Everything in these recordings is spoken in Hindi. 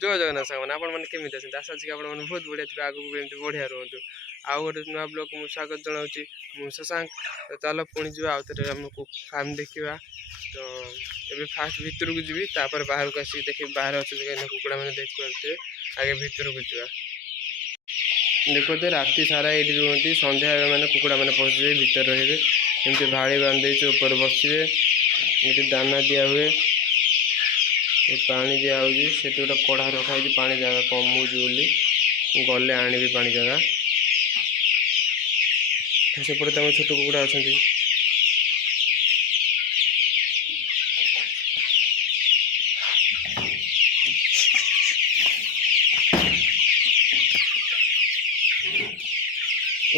जय जगन्नाथ सागर आपने केमी अच्छे आशा कि आप बहुत बढ़िया थे आगे भी एमती बढ़िया रुहतु आउ गोटे नुआ ब्लॉग को स्वागत जनाऊँगी मु शशांक तो चलो पुणी जी आउ थे आमको फार्म देखा तो ये फास्ट भितर को जी बाहर को आसिक देखे बाहर अच्छे कुकुड़ा मैंने देखिए आगे भितर को जा देखते राति सारा ये रुहति सन्ध्या मैंने कुकुड़ा मैंने पशे भितर रे एमती भाड़ी बांधे ऊपर बसवे ये दाना दिया हुए पानी दिया से गोटे कढ़ा रखाई पानी जगह कमूली गले आने पानी जगह सेपटे तक छोट कुकुड़ा अच्छा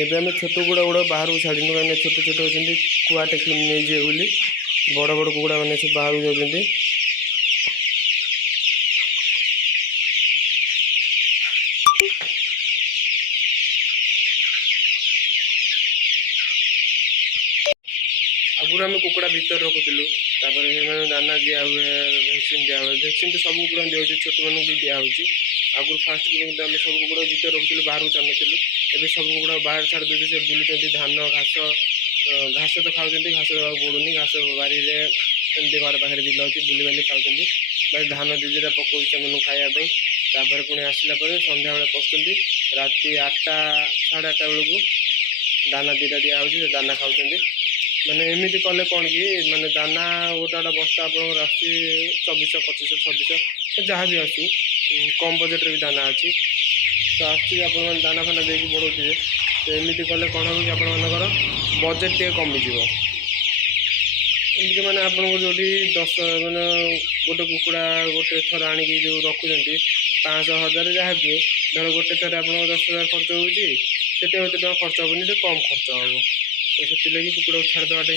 एबे आम छोट कुकुड़ा गुड़ा बाहर को छाड़ू कहीं छोट छोट होती कुआ टेकी नहीं जाए बोली बड़ बड़ कुकुड़ा मैंने सब बाहर को जाती आगुरी आम कुकुड़ा भितर रखुलू दाना दिया हुए भैक्सीन दिया हुए भैक्सीन तो सब कुकुड़ा दिया छोट मानक भी दिया आगुरी फास्ट आम सब कुकुड़ा भितर रखुलू बाहर को छाड़ू एवं सब कुकुड़ा बाहर छाड़ दूसरे से बुलूँ धान घास घास तो खाऊँ घास देवा पड़ूनी घास बारी एमती घर पाखे बिल अच्छी बुली बाली खाऊँ बस धान दीदी पकाऊ से खायापी पुणी आसला सन्ध्या बेले पशुंट राति 8टा 8:30 बेलू दाना दीटा दिखाई दाना खाऊँ मैंने एमती कले कौन कि माने दाना गोटा गोटा बस्ता आप 2400 2500 2600 जहाँ भी आसू कम बजेट भी दाना अच्छी तो आसमें दाना फाना देकी बढ़ाऊे तो एमती कले कौन हम कि आपर बजेट टे कमिज एमती मैंने आपको जो 10 मैंने गोटे कुकुड़ा गोटे थर आणिकी जो रखुंट 500 1000 जहाँ भी धर गोटे थर आप 10,000 खर्च होते टाँग खर्च हेनी तो कम खर्च हम तो से लगी कुकुड़ा को छाड़देवाटे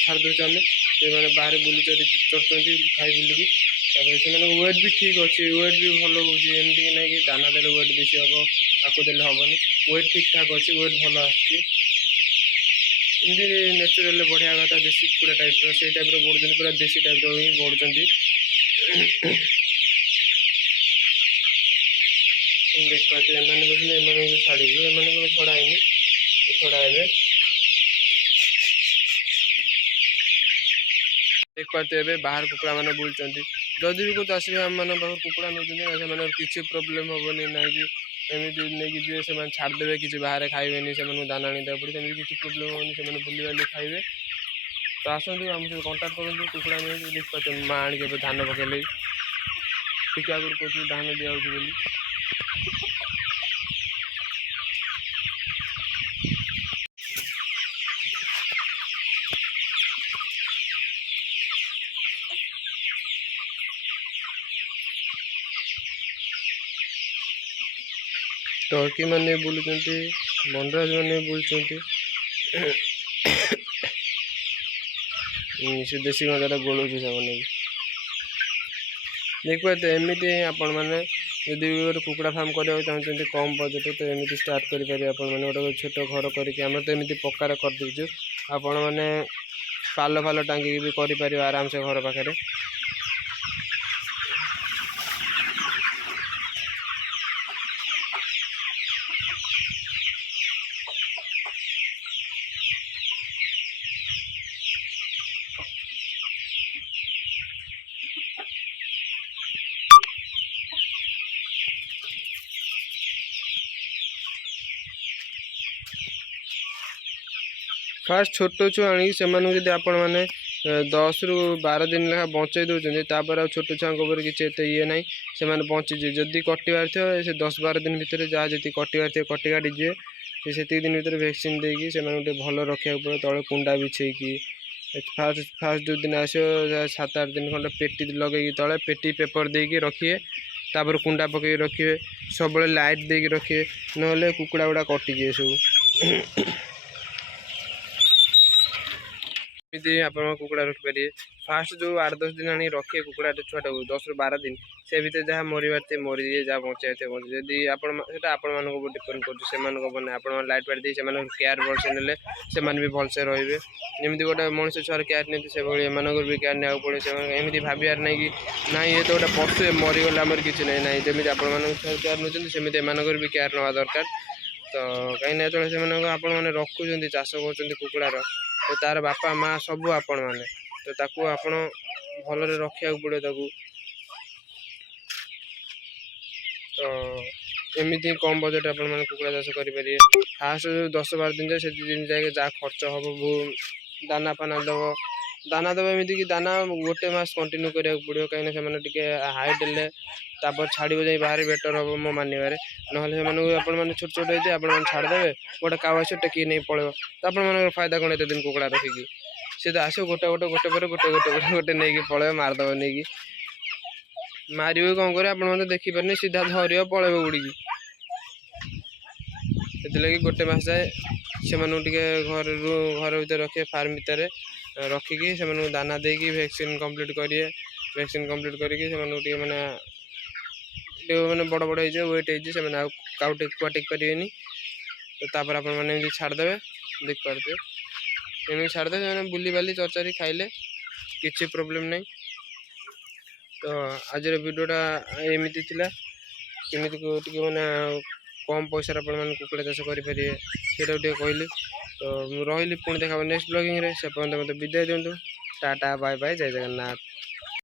छाड़ दूचे आम से मैंने बाहर बुली चढ़ खाई बुलिकी से वेट भी ठीक अच्छे वेट भी भल होमती ना कि दाना देले वेट बेसी हम आपको देले हेनी वेट ठीक ठाक अच्छे वेट भल आमती नेचुराल बढ़िया कथा देसी कुकुड़ा टाइप से टाइप बढ़ुं पूरा देसी टाइप ही बढ़ुं देखते एम छाड़ू एम छड़ाएनि छड़ाए देखते हैं बाहर कुकुड़ा मैंने बुलूँ जदि भी कुछ आसवे आम मान पाख कुकुड़ा नौ किसी प्रोब्लेम हेनी ना कि एमती नहीं जी से छाड़देवे कि बाहर खाइबे से दाना आनी देवा पड़े किसी प्रोब्लेम हेनी से बुली बाली खाइबे तो आसतु आम सब कंटाक्ट करूँ कुकुड़ा नहीं देखते माँ आणिक धान पकड़े टी आगुरी कहते धान दिखाई टर्की मैंने बुलूँ बंडराज मैंने बुलूँ से देसी गंजा गोलू से देखते एमती आपण मैंने जदि गोटे कुकुड़ा फार्म करने चाहते कम बजेट तो एमती स्टार्ट करेंगे आपने गोटे छोट घर करम तो एमती पक्कार कर दीचु आपण मैंने पाल फाल टांगिक भी कर आराम से घर पाखे फास्ट छोट छुआ आनी से आपण मैंने 10 ରୁ 12 दिन लेखा बचे दूसरे तापर आ छोट छुआ किसी ये ना से बचीजे जदि कटार थो से 10-12 दिन भितर जहाँ जी कटार थे कटी काटिजे से दिन भर भैक्सीन देकी से भल रखा पड़े तले कुंडा बिछेकी फास्ट जो दिन आसो 7-8 दिन खंड पेटी लगे तले पेटी पेपर देकी रखिए तापर कुंडा पकई रखिए सब लाइट देकी रखिए ना कुकुड़ा गुड़ा कटिजे सब ଏମିତି ଆପଣ କୁକୁଡ଼ା ରଖିପାରିବେ। ଫାଷ୍ଟ ଯେଉଁ 8-10 ଦିନ ଆଣି ରଖିବେ କୁକୁଡ଼ା ଛୁଆଟାକୁ 10ରୁ 12 ଦିନ, ସେ ଭିତରେ ଯାହା ମରିବାର ଥିବ ମରିଯିବେ, ଯାହା ବଞ୍ଚାଇବାର ଥିବ ବଞ୍ଚିଯିବେ। ଯଦି ଆପଣ ସେଟା ଆପଣମାନଙ୍କ ଉପରେ ଡିପେଣ୍ଡ କରୁଛି, ସେମାନଙ୍କ ଉପରେ ନାହିଁ। ଆପଣମାନେ ଲାଇଟ୍ ଫାଇଟ୍ ଦେଇ ସେମାନଙ୍କୁ କେୟାର ଭଲସେ ନେଲେ ସେମାନେ ବି ଭଲସେ ରହିବେ। ଯେମିତି ଗୋଟେ ମଣିଷ ଛୁଆର କେୟାର ନିଅନ୍ତି ସେଭଳି ଏମାନଙ୍କର ବି କେୟାର ନେବାକୁ ପଡ଼ିବ। ସେମାନେ ଏମିତି ଭାବିବାର ନାହିଁ କି ନାଇଁ ଏ ତ ଗୋଟେ ପଶୁ ମରିଗଲେ ଆମର କିଛି ନାହିଁ। ଯେମିତି ଆପଣମାନଙ୍କ ଛୁଆର କେୟାର ନେଉଛନ୍ତି ସେମିତି ଏମାନଙ୍କର ବି କେୟାର ନେବା ଦରକାର। ତ କାହିଁକିନା ଯେତେବେଳେ ସେମାନଙ୍କୁ ଆପଣମାନେ ରଖୁଛନ୍ତି, ଚାଷ କରୁଛନ୍ତି କୁକୁଡ଼ାର, ତ ତା'ର ବାପା ମା ସବୁ ଆପଣମାନେ, ତ ତାକୁ ଆପଣ ଭଲରେ ରଖିବାକୁ ପଡ଼ିବ ତାକୁ। ତ ଏମିତି କମ୍ ବଜେଟ୍ ଆପଣମାନେ କୁକୁଡ଼ା ଚାଷ କରିପାରିବେ। ଫାଷ୍ଟ 10-12 ଦିନ ଯାଏ, ସେ 2 ଦିନ ଯାଏ ଯାହା ଖର୍ଚ୍ଚ ହେବ, ଦାନା ଫାନା ଦେବ, ଏମିତି କି ଦାନା 1 ମାସ କଣ୍ଟିନ୍ୟୁ କରିବାକୁ ପଡ଼ିବ। କାହିଁକିନା ସେମାନେ ଟିକେ ହାଇଟ୍ ହେଲେ ତାପରେ ଛାଡ଼ିବ ଯାଇ ବାହାରେ ବେଟର୍ ହେବ ମୋ ମାନିବାରେ। ନହେଲେ ସେମାନଙ୍କୁ ଆପଣମାନେ ଛୋଟ ହେଇଥିବେ, ଆପଣମାନେ ଛାଡ଼ିଦେବେ, ଗୋଟେ କାଉ ଆସିବ ଟେକିକି ନେଇ ପଳେଇବ, ତ ଆପଣମାନଙ୍କର ଫାଇଦା କ'ଣ ଏତେ ଦିନ କୁକୁଡ଼ା ରଖିକି? ସେ ତ ଆସିବ ଗୋଟେ ପରେ ନେଇକି ପଳେଇବ, ମାରିଦେବ ନେଇକି। ମାରିବେ କ'ଣ କରିବେ ଆପଣମାନେ ତ ଦେଖିପାରିନି, ସିଧା ଧରିବ ପଳେଇବ ଉଡ଼ିକି। ସେଥିଲାଗି 1 ମାସ ଯାଏ ସେମାନଙ୍କୁ ଟିକେ ଘର ଭିତରେ ରଖିବେ, ଫାର୍ମ ଭିତରେ ରଖିକି ସେମାନଙ୍କୁ ଦାନା ଦେଇକି ଭ୍ୟାକ୍ସିନ୍ କମ୍ପ୍ଲିଟ୍ କରିବେ। ଭ୍ୟାକ୍ସିନ୍ କମ୍ପ୍ଲିଟ୍ କରିକି ସେମାନଙ୍କୁ ଟିକେ ମାନେ ବଡ଼ ହେଇଯିବେ, ୱେଟ୍ ହେଇଯିବେ, ସେମାନେ ଆଉ କାଉ କୁଆ ଟେକି ପାରିବେନି। ତ ତାପରେ ଆପଣମାନେ ଏମିତି ଛାଡ଼ିଦେବେ, ଦେଖିପାରୁଥିବେ ଏମିତି ଛାଡ଼ିଦେବେ, ସେମାନେ ବୁଲିବାଲି ଚରଚାରି ଖାଇଲେ କିଛି ପ୍ରୋବ୍ଲେମ୍ ନାହିଁ। ତ ଆଜିର ଭିଡ଼ିଓଟା ଏମିତି ଥିଲା, କେମିତି ଟିକେ ମାନେ କମ୍ ପଇସାରେ ଆପଣମାନେ କୁକୁଡ଼ା ଚାଷ କରିପାରିବେ ସେଇଟାକୁ ଟିକେ କହିଲି। ତ ମୁଁ ରହିଲି, ପୁଣି ଦେଖା ହେବ ନେକ୍ସଟ ବ୍ଲଗିଂରେ। ସେ ପର୍ଯ୍ୟନ୍ତ ମୋତେ ବିଦାୟ ଦିଅନ୍ତୁ। ଟାଟା ବାଏ ବାଏ, ଜୟ ଜଗନ୍ନାଥ।